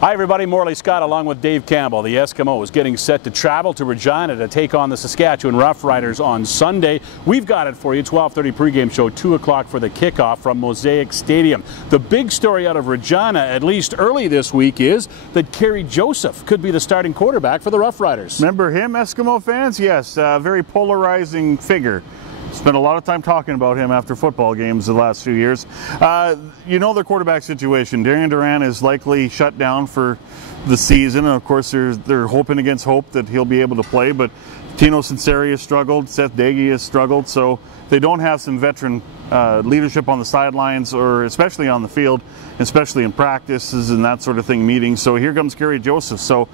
Hi everybody, Morley Scott along with Dave Campbell. The Eskimos getting set to travel to Regina to take on the Saskatchewan Roughriders on Sunday. We've got it for you, 12:30 pregame show, 2 o'clock for the kickoff from Mosaic Stadium. The big story out of Regina, at least early this week, is that Kerry Joseph could be the starting quarterback for the Roughriders. Remember him, Eskimo fans? Yes, very polarizing figure. Spent a lot of time talking about him after football games the last few years. You know their quarterback situation. Darian Durant is likely shut down for the season, and of course they're hoping against hope that he'll be able to play, but Tino Sinceri has struggled, Seth Dagey has struggled, so they don't have some veteran leadership on the sidelines, or especially on the field, especially in practices and that sort of thing, meetings. So here comes Kerry Joseph. So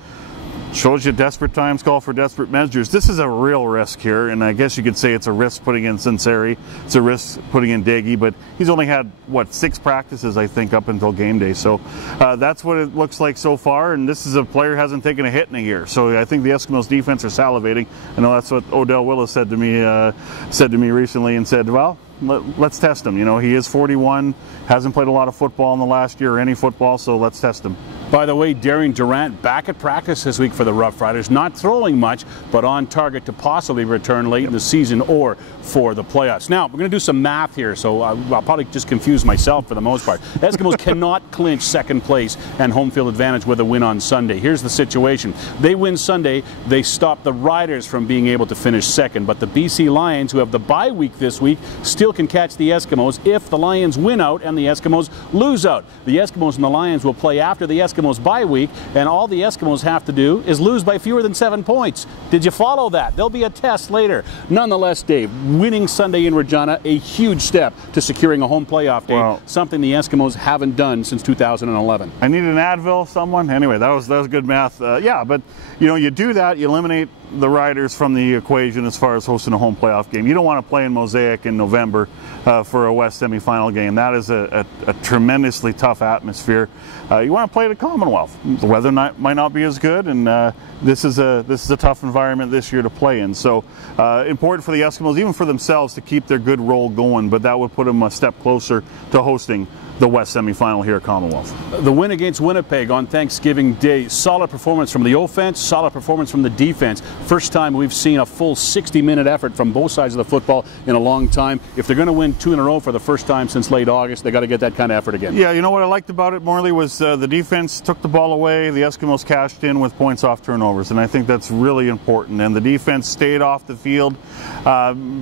shows you desperate times call for desperate measures. This is a real risk here, and I guess you could say it's a risk putting in Sinceri. It's a risk putting in Dagey, but he's only had, what, 6 practices, I think, up until game day. So that's what it looks like so far, and this is a player who hasn't taken a hit in a year. So I think the Eskimos defense are salivating. I know that's what Odell Willis said to me recently, and said, well, let's test him. You know, he is 41, hasn't played a lot of football in the last year or any football, so let's test him. By the way, Darian Durant back at practice this week for the Roughriders, not throwing much, but on target to possibly return late in the season or for the playoffs. Now, we're going to do some math here, so I'll probably just confuse myself for the most part. Eskimos cannot clinch second place and home field advantage with a win on Sunday. Here's the situation. They win Sunday, they stop the Riders from being able to finish second, but the BC Lions, who have the bye week this week, still can catch the Eskimos if the Lions win out and the Eskimos lose out. The Eskimos and the Lions will play after the Eskimos bye week, and all the Eskimos have to do is lose by fewer than 7 points. Did you follow that? There'll be a test later. Nonetheless, Dave, winning Sunday in Regina, a huge step to securing a home playoff day, something the Eskimos haven't done since 2011. I need an Advil, someone. Anyway, that was good math. Yeah, but you know, you do that, you eliminate the Riders from the equation as far as hosting a home playoff game. You don't want to play in Mosaic in November for a West semifinal game. That is a tremendously tough atmosphere. You want to play at a Commonwealth. The weather might not be as good, and this is a tough environment this year to play in. So important for the Eskimos, even for themselves, to keep their good roll going, but that would put them a step closer to hosting the West semifinal here at Commonwealth. The win against Winnipeg on Thanksgiving Day, solid performance from the offense, solid performance from the defense. First time we've seen a full 60-minute effort from both sides of the football in a long time. If they're going to win 2 in a row for the first time since late August, they got to get that kind of effort again. Yeah, you know what I liked about it, Morley, was the defense took the ball away. The Eskimos cashed in with points off turnovers, and I think that's really important. And the defense stayed off the field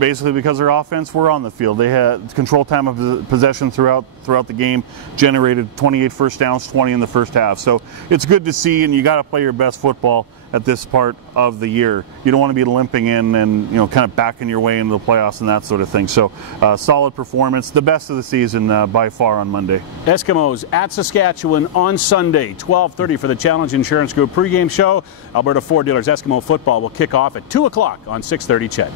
basically because their offense were on the field. They had control time of possession throughout the game, generated 28 first downs, 20 in the first half. So it's good to see, and you got to play your best football at this part of the year. You don't want to be limping in and, you know, kind of backing your way into the playoffs and that sort of thing. So solid performance, the best of the season by far on Monday. Eskimos at Saskatchewan on Sunday, 12:30 for the Challenge Insurance Group pregame show. Alberta Ford Dealers Eskimo football will kick off at 2 o'clock on 630 CHED.